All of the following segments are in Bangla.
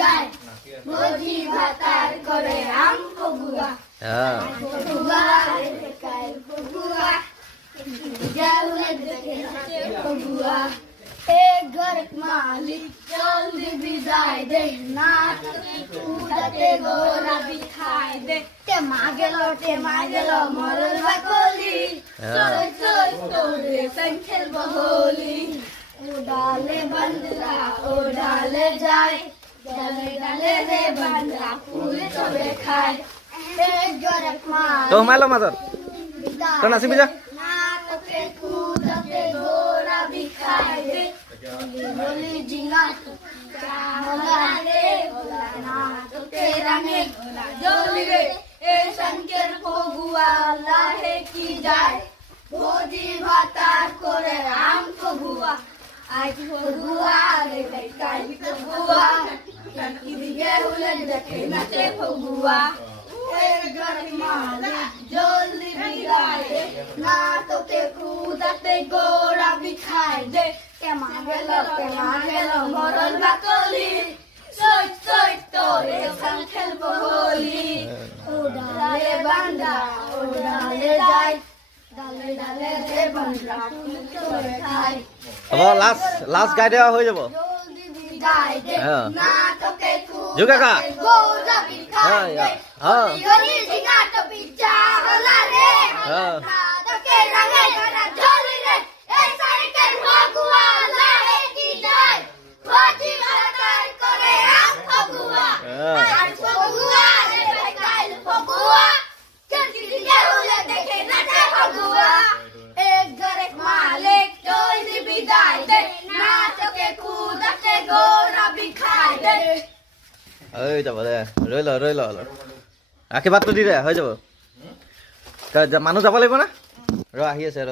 যায় ভোজি ভাতার করে আম ফগুয়া ফগুয়া রে কাল ফগুয়া যাওলে দেখে ফগুয়া এ ঘর মালিক জলদি বিদায় দে না উড়াতে গোরা বিখাই দে তে মা গেল মরল বাকলি চল চল তোরে সংখেল বহলি উড়ালে বন্দরা উড়ালে যায় ডালে ডালে রে বন্দরা ফুল চলে খায় এ ঘর মালিক তো মাইলো মাজত তো নাচিবি যা না তোকে কুদাতে গোরা বিখাই দে বলি জিঙ্গা होला रे होला ना तो तेरा में होला जोली रे ए शंकर फगुआ लाहे की जाए भोजी भातार करे आम फगुआ आज फगुआ रे काल फगुआ की दिगे हुले देखे नाचे फगुआ ए घर मालिक जल्दी बिगाड़ दे ना तो ते कूदते गोरा बिखाई दे के मांगेलो मरल बाकली सोच सोच तोरे संखेल बहली उड़ाले बंदा उड़ाले जाए डाले डाले रे बंदा फूल तोरे खाए अब लास्ट गाय देवा हो যাব जल्दी बिगाड़ दे ना तो के जुगा का गोरा बिखाई दे हां योरी जिगा तो पिचा होला रे ना तो के रंगे करा झोली रे ए सारे के फगुआ लाहे की जाए भोजी भातार करे आम फगुआ आज फगुआ रे काल फगुआ चलती दिगे हुले देखे नाचे फगुआ एक घर एक मालिक जल्दी बिदाई दे ना तो के कूदते गोरा बिखाई दे এই যাব দে ৰৈ ল আশীৰ্বাদটো দি দে হৈ যাব মানুহ যাব লাগিব না ৰ আহি আছে ৰ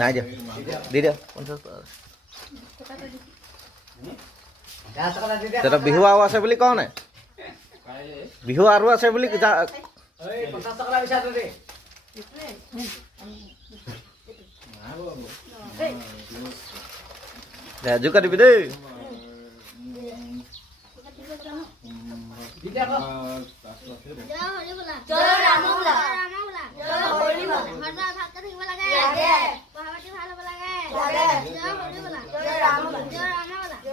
নাই দিয়া দি দে 50 টকা বিহু আৰু আছে বুলি কওঁ নাই বিহু আৰু আছে বুলি জোকা দিবি দেই চলো রামলা চলো হরি বলা হরদা থাকতে থাকবে লাগে পাহাড়ি ভালো লাগে চলো হরি বলা চলো রামলা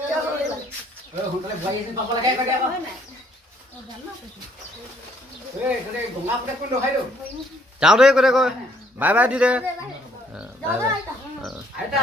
চলো হরি বলা হুনলে ভাইছে পাপা লাগাই কাটে আবা করে গঙ্গা পড়ে কোন খাইলো যাও দে করে কয় বাই বাই দি দে বাই বাই আইতা